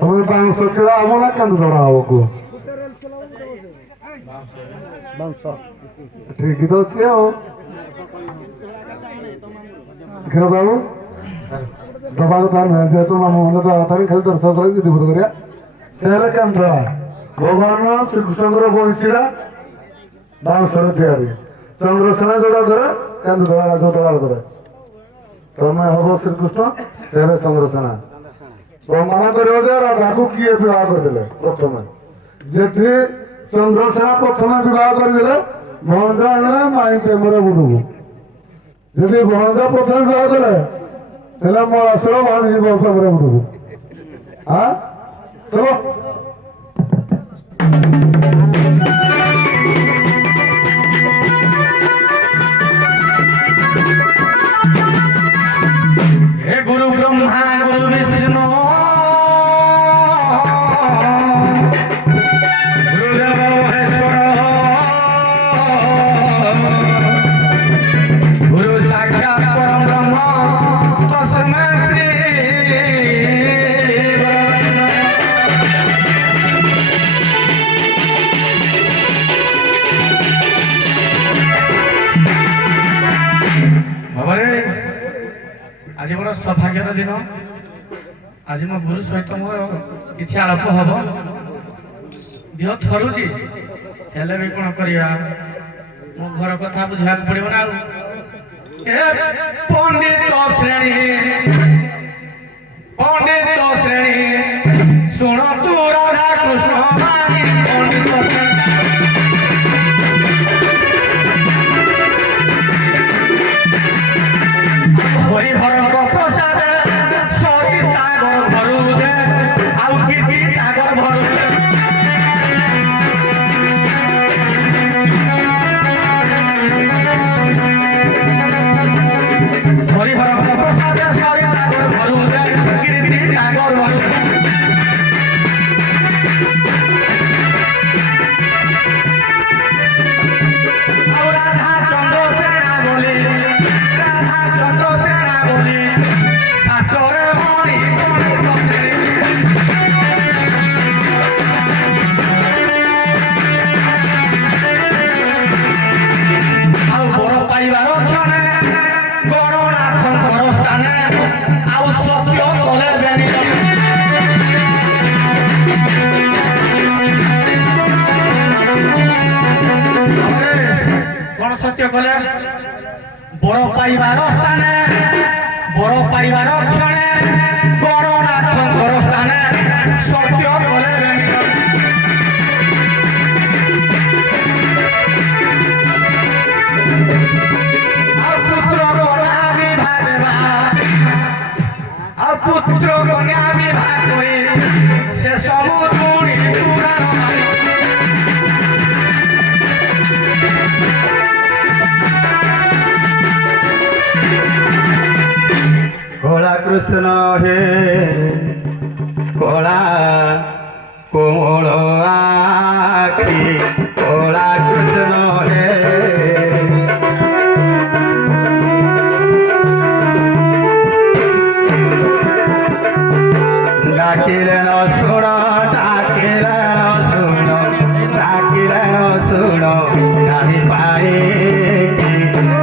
ତମେ ବାଉଁଶ କିଣା ହବ ନା କେନ୍ଦୁ ଧରା ହବ କୁହ? ଠିକ ତ ଅଛି ଆଉ କ୍ଷୀର ବାବୁ ଦବା କଥା ନୁହେଁ ଯେହେତୁ ମାମୁ ମାନେ ଦବା କଥା ଖାଲି ଦର୍ଶନ କରି ଜିଦି ବୁଧ କରିବା ସେ ହେଲେ କେନ୍ଦୁ ଧରା ଭଗବାନ ଶ୍ରୀକୃଷ୍ଣଙ୍କର ବଂଶୀଟା ବାଉଁଶରେ ତିଆରି ଚନ୍ଦ୍ରସେନା ଯୋଉଟା ଧରେ କେନ୍ଦୁ ଧରା ଯୋଉ ଧରା ଧରେ ତମେ ହବ ଶ୍ରୀକୃଷ୍ଣ ସେ ହେଲେ ଚନ୍ଦ୍ରସେନା ପ୍ରମାଣ କରିବ ଯେ ରାଧାକୁ କିଏ ବିବାହ କରିଦେଲେ ପ୍ରଥମେ ଯେଠି ଚନ୍ଦ୍ରସେନା ପ୍ରଥମେ ବିବାହ କରିଦେଲେ ଭଣଜା ଆଣିଲେ ମାଇଁ ପ୍ରେମରେ ବୁଡୁବୁ ଯଦି ଭଣଜା ପ୍ରଥମେ ବିବାହ କଲେ ହେଲେ ମୋ ଆସଳ ଭାଣିଯିବ ପ୍ରେମରେ ବୁଡୁବୁ ଚଲ गुरु ब्रह्मा गुरु विष्णु गुरुदेव महेश्वर गुरु साक्षात परम ब्रह्म तस्मै श्री आज मोर सौभाग्यर दिन आज मो गुरु सहित मोर किसी आलाप हम देह थरुची हेले भी कौन करिया मो घर कथा बुझा पड़ो ना पंडित श्रेणी शुण तू राधा कृष्ण पंडित हरिहर प्रसाद सरी तागर भरू दे आउ कीर्ति तागर भरू दे हरिहर प्रसाद सरी तागर भरू दे कीर्ति तागर भरू दे राधा चंद्र सेना बोली राधा चंद्र सेना बोली शास्त्रे मणि पंडित श्रेणी आउ बर पाइबार क्षणे गणनाथंकर स्थाने आउ सत्य कले बेणी कौन सत्य कले बर पाइबार स्थाने बर पाइबार क्षणे गणनाथंकर स्थाने सत्य कले बेणी पुत्र कन्या विवाह पुत्र कन्या विवाह करे से सबु तुणी पुराण कला कृष्ण हे कला कोमल आखि कला कृष्ण हे डाकिले न सुन डाकिले न सुन डाकिले न सुन गाड़ी पाए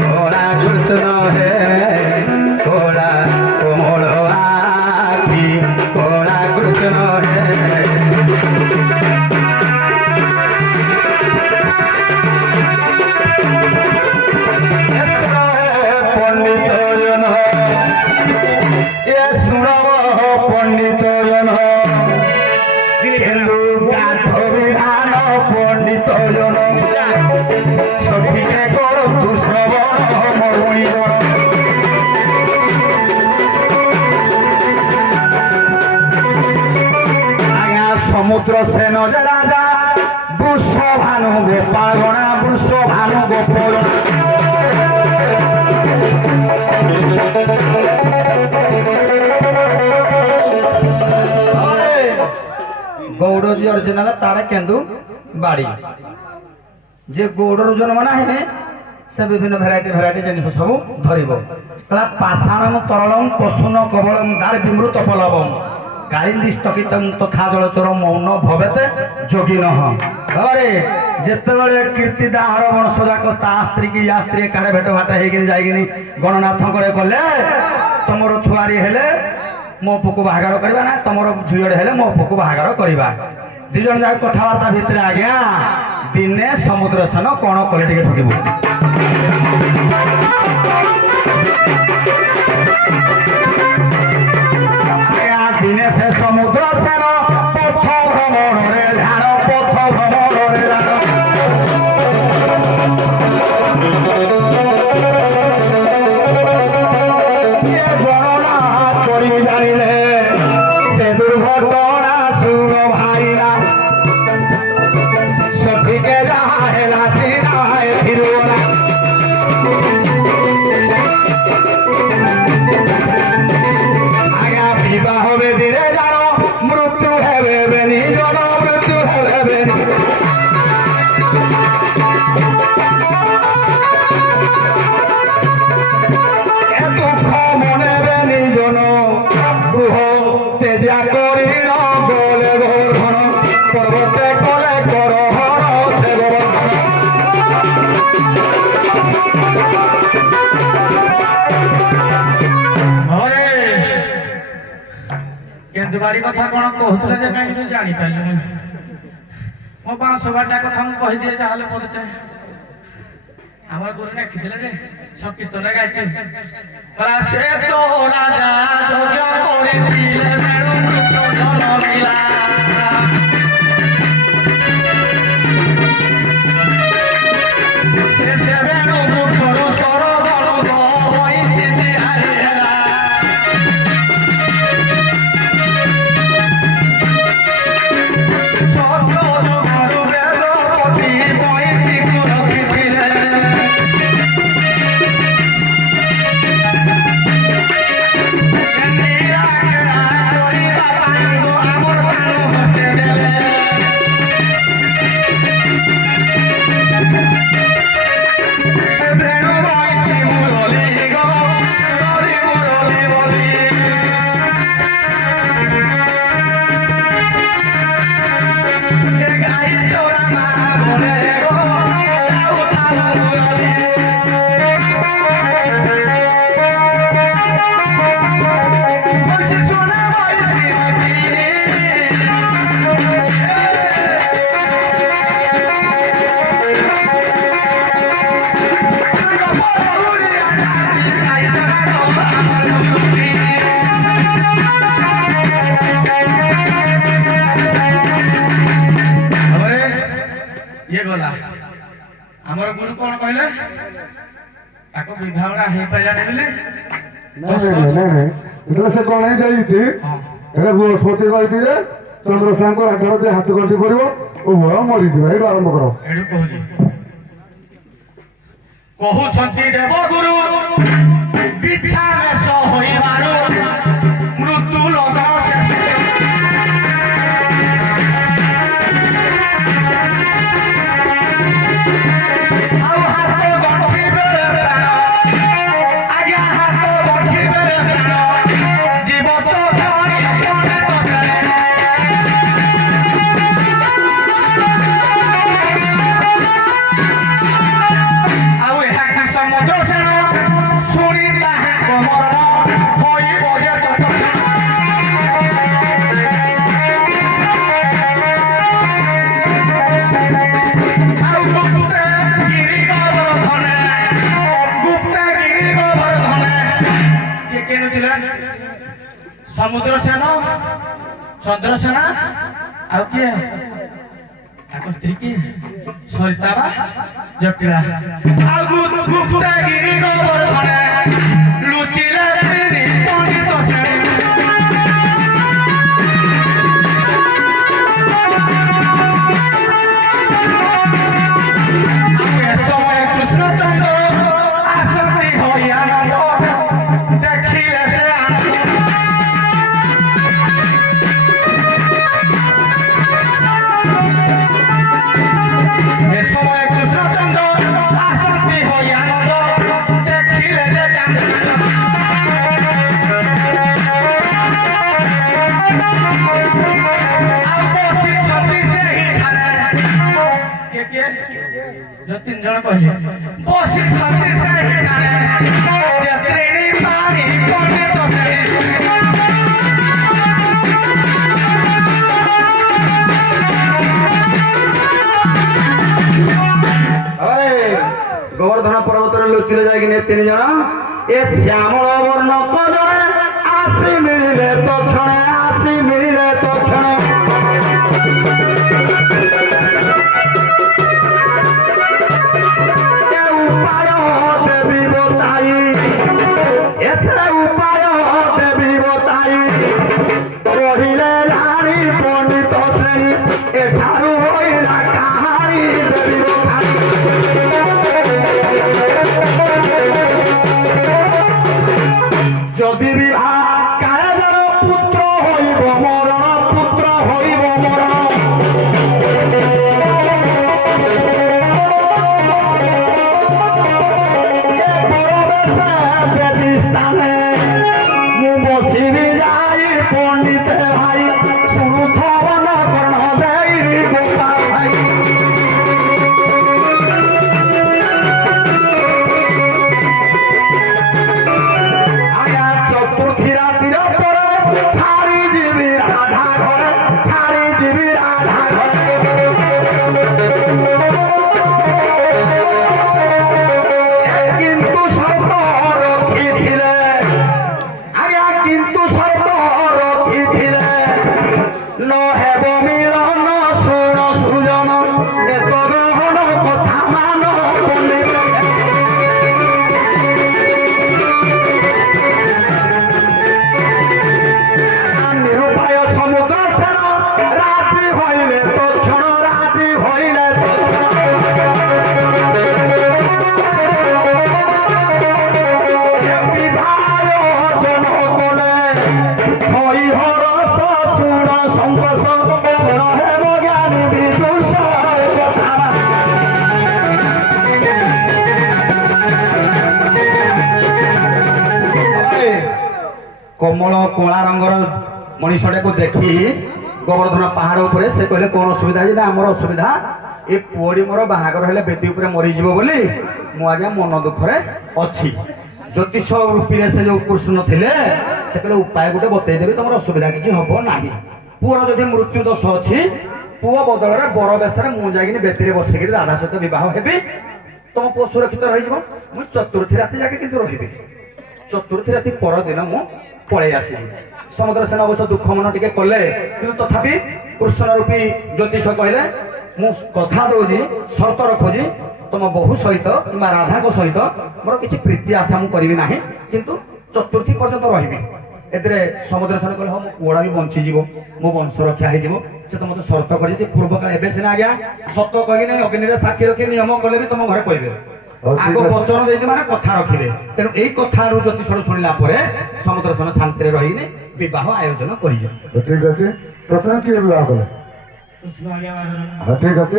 कला कृष्ण हे कला कोमल आखि कला कृष्ण हे पंडित जन ये सुनब पंडित जन हिंदू विधान पंडित जन सखीके करो दुश्रवण मरुणी जन आज्ञा समुद्र सेन राजा वृष भानु गोपाल गणा वृष भानु गोपाल गौड़जी ओरिजिनल तार केंदू बाड़ी जे गौड़र जन्म ना है से विभिन्न भेराइटी जिनिस सब धरब कला पाषाणम तरलम पशुन कबलम दार विमृत फलबम কালিন্দী স্থগিতম তথা জলচর মৌন ভবেতে যোগিনঃ। বাবারে যেତେବେଳେ কীর্তি দাহর বংশজাক তা স্ত্রী কি যা স্ত্রী কাড়ে ভেট ভাটা ହେଇକିରି ଯାଇକିନି ଗଣନାଥ করে কলে ତମର ଛୁଆରୀ ହେଲେ ମୋ ପୁଅକୁ ବାହାଘର କରିବା ନା ତମର ଝିଅଟେ ହେଲେ ମୋ ପୁଅକୁ ବାହାଘର କରିବା। ଦି ଜଣ ଯାକ କଥାବାର୍ତ୍ତା ଭିତରେ ଆଜ୍ଞା ଦିନେ ସମୁଦ୍ର ସେନ କଣ କଲେ ଟିକେ ଠକିବୁ। ଆଜ୍ଞା ଦିନେ ସେ ସମୁଦ୍ର ସେନ ପଥ ଭ୍ରମଣରେ ଧ୍ୟାନ ପଥ ଭ୍ରମଣରେ ଧ୍ୟାନ ବର୍ଣ୍ଣନା କରି ଜାଣିଲେ ସେ ଦୁର୍ଘଟଣା ଶୁଣ ଭାଇନା ସଠିକେ ଯାହା ହେଲା ସିନା ଫିରୁନା। আজ্ঞা বিবাহ বেদিরে জানো মৃত্যু হবে বেনি জন মৃত্যু হবে বেনি। দুঃখ মনে বেনি জন গৃহ তেজা করি গলে গোবর্ধন পর্বতে কলে কর হর সে গোবর্ধন। ଘରେ କେନ୍ଦୁବାଡ଼ି କଥା କଣ କହୁଥିଲେ ଯେ କାହିଁ ମୁଁ ଜାଣିପାରିଲିନି। ମୋ 500 କଥା ମୁଁ କହିଦିଏ ଯାହାହେଲେ ପଦଟେ। ଆମର ଗୁରୁ ଲେଖିଥିଲେ ଯେ ସଂକୀର୍ତ୍ତନରେ ଗାଇଥିଲେ ସେ ତ ରାଜା ଯଜ୍ଞ କରିଥିଲେ ମେରୁ ମୃତ ଜଳ ମିଳା। ସେ ବେଣୁ ମୃତରୁ ସ୍ୱର ଦଳ ହୋଇ ସିଦ୍ଧି ହାରିଲା। ସତ୍ୟ ଯୁଗରୁ ବେଦପତି ବଇଁଶୀକୁ ରଖିଥିଲେ। ନୀଳା ଖେଳା କରି ବାପାଙ୍କୁ ଆମର ପ୍ରାଣ ହସେଇ ଦେଲେ। ବେଣୁ ବଇଁଶୀ ମୁରଲି ଗୋ ମୁରଲି ମୁରଲି ବୋଲି ଗାଈ ଚୋରା ମା ବୋଲେ ଗୋ ଥାଉ ଥାଉ ମୁରଲି। ବଇଁଶୀ ଶୁଣା ବଇଁଶୀ ଇଏ ଗଲା। ଆମର ଗୁରୁ କଣ କହିଲେ ତାକୁ ବିବାହଟା ହେଇପାରିଲାନି ବୋଲି ଯେତେବେଳେ ସେ କଣ ହେଇଯାଇଛି ଏବେ ବୃହସ୍ପତି କହିଛି ଯେ ଚନ୍ଦ୍ରଶେଖରଙ୍କ ରାଜ୍ୟର ଯେ ହାତ ଗଣ୍ଠି ପଡିବ ଉଭୟ ମରିଯିବ। ଏଇଠୁ ଆରମ୍ଭ କର। ଏଠୁ କହୁଛନ୍ତି ଦେବଗୁରୁ ବିଛା ବେଶ ହୋଇବାରୁ ମୃତ୍ୟୁ ଲଗ୍ନ ଶେଷ। ଆଉ ହାତ ଗଣ୍ଠି ବେଳେ ପ୍ରାଣ ଆଜ୍ଞା ହାତ ଗଣ୍ଠି ବେଳେ ପ୍ରାଣ ଜୀବ ତ ଧରି ପଣ୍ଡିତ ଶ୍ରେଣୀ। ଆଉ ଏହା କି ସମୁଦ୍ର ସେନ ଶୁଣି ତାହାଙ୍କ ମରଣ ହୋଇବ ଯେ ତତ୍କ୍ଷଣାତ୍। ଆଉ ଗୁପ୍ତେ ଗିରି ଗୋବର୍ଦ୍ଧନେ ଗୁପ୍ତେ ଗିରି ଗୋବର୍ଦ୍ଧନେ କିଏ କିଣୁଥିଲେ ସମୁଦ୍ର ସେନ ଚନ୍ଦ୍ରସେନା ଆଉ କିଏ ତାଙ୍କ ସ୍ତ୍ରୀ କିଏ ସରିତା ବା ଜଟିଳା। ଆଉ ଗୁପ୍ତେ ଗିରି ଗୋବର୍ଦ୍ଧନେ ଲୁଚିଲେ ପଣ୍ଡିତ ଶ୍ରେଣୀ। ଏ ସମୟ କୃଷ୍ଣଚନ୍ଦ୍ର ଆସନ୍ତି ହୋଇ ଆନନ୍ଦ ଦେଖିଲେ ସେ ଆନନ୍ଦ। ଏ ସମୟ କୃଷ୍ଣଚନ୍ଦ୍ର ଆସନ୍ତି ହୋଇ ଆନନ୍ଦ ଦେଖିଲେ ଯେ କାନ୍ଦ। ଜଣ କହିଲେ ବସିଛନ୍ତି ସେ ଟାଣେ ଯେତ୍ରେଣି ପାଣି କନେ ତ গোবর্ধন পর্বতের লুচিলে যাই কিনে 3 জন এ শ্যামল বর্ণ কজনে আসি মিলিলে তক্ষণে আসি মিলিলে তক্ষণে এ উপায় দেবী বতাই এসে উপায় দেবী বতাই কহিলে জানি পণ্ডিত শ্রেণী এঠারু হইলা কাহারি দেবী বতাই যদি বিবাহ কায়দার পুত্র হইব মরণ পুত্র হইব মরণ স্থানে মু বসিবি যাই পণ্ডিতে ভাই শুরুথ বন কর্ণ দেই গোপাল ভাই চতুর্থী রাত্রির পরে ছাড়ি যাবি রাধা ঘরে ছাড়ি যাবি রাধা ঘরে কিন্তু শর্ত রখিলে আজ্ঞা কিন্তু শর্ত রখিলে নহেব মিলন শুণ সুজন এত গ্রহণ কথা মান পণ্ডিত নিরুপায় সমুদ্র সেন রাজি হইলে তৎক্ষণ রাজি হইলে বিভাজন কলে হই হরস শুণ সংকোচ নহেব জ্ঞানী বিদুষ কথা কমল কলা রঙর মଣିষটাকে দেখি গোবর্ধন পাহাড় উপরে সে কহিলে কোন অসুবিধা আছে না আমার অসুবিধা এ পুଅଟି ମୋର ବାହାଘର ହେଲେ ବେଦୀ ଉପରେ ମରିଯିବ ବୋଲି ମୁଁ ଆଜ୍ଞା ମନ ଦୁଃଖରେ ଅଛି ଜ୍ୟୋତିଷ ରୂପୀରେ ସେ ଯୋଉ କୃଷ୍ଣ ଥିଲେ ସେ କହିଲେ ଉପାୟ ଗୋଟେ ବତେଇଦେବି ତମର ଅସୁବିଧା କିଛି ହବ ନାହିଁ ପୁଅର ଯଦି ମୃତ୍ୟୁ ଦୋଷ ଅଛି ପୁଅ ବଦଳରେ ବର ବେଶରେ ମୁଁ ଯାଇକିନି ବେଦୀରେ ବସିକିରି ରାଧା ସହିତ ବିବାହ ହେବି ତମ ପୁଅ ସୁରକ୍ଷିତ ରହିଯିବ ମୁଁ ଚତୁର୍ଥୀ ରାତି ଯାକେ କିନ୍ତୁ ରହିବି ଚତୁର୍ଥୀ ରାତି ପରଦିନ ମୁଁ ପଳେଇ ଆସିଲି ସମୁଦ୍ର ସେନ ଅବଶ୍ୟ ଦୁଃଖ ମନ ଟିକେ କଲେ କିନ୍ତୁ ତଥାପି କୃଷ୍ଣ ରୂପୀ ଜ୍ୟୋତିଷ କହିଲେ ମୁଁ କଥା ଦଉଛି ସର୍ତ୍ତ ରଖୁଛି ତମ ବୋହୂ ସହିତ କିମ୍ବା ରାଧାଙ୍କ ସହିତ ମୋର କିଛି ପ୍ରୀତି ଆଶା ମୁଁ କରିବି ନାହିଁ କିନ୍ତୁ ଚତୁର୍ଥୀ ପର୍ଯ୍ୟନ୍ତ ରହିବି ଏଥିରେ ସମୁଦ୍ର ସେନ କହିଲେ ହଁ ମୋ ପୁଅଟା ବି ବଞ୍ଚିଯିବ ମୋ ବଂଶ ରକ୍ଷା ହେଇଯିବ ସେ ତ ମୋତେ ସର୍ତ୍ତ କରିଛି ପୂର୍ବକାଳ ଏବେ ସିନା ଆଜ୍ଞା ସତ କହିନି ଅଗ୍ନିରେ ସାକ୍ଷୀ ରଖି ନିୟମ କଲେ ବି ତମ ଘରେ କହିବେ ଆଗ ବଚନ ଦେଇଛି ମାନେ କଥା ରଖିବେ ତେଣୁ ଏଇ କଥାରୁ ଜ୍ୟୋତିଷରୁ ଶୁଣିଲା ପରେ ସମୁଦ୍ର ସେନ ଶାନ୍ତିରେ ରହିକିନି ବିବାହ ଆୟୋଜନ କରିଯିବ ঠিক আছে প্রথমে কি বিবাহ কলে କୃଷ୍ଣ ଆଜ୍ଞା ବାହାଘର হ্যাঁ ঠিক আছে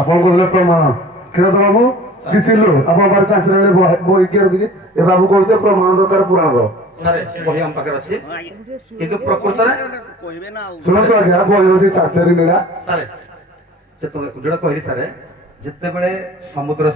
ଆପଣଙ୍କ ଦେଲେ ପ୍ରମାଣ କ୍ଷୀରଦ ବାବୁ କିସିଲୁ ଆପଣ ବାରେ ଚାଷରେ ବହି କିଏ ରଖିଛି ଏ ବାବୁ କହୁଥିଲେ ପ୍ରମାଣ ଦରକାର ପୁରାଣ ସାର୍ ବହି ଆମ ପାଖରେ ଅଛି କିନ୍ତୁ ପ୍ରକୃତରେ ଶୁଣନ୍ତୁ ଆଜ୍ଞା ବହି ହଉଛି ଚାଷରୀ ନୀଳା ସାର୍ ଯୋଉଟା କହିଲି ସାର୍ ଯେତେବେଳେ ସମୁଦ୍ର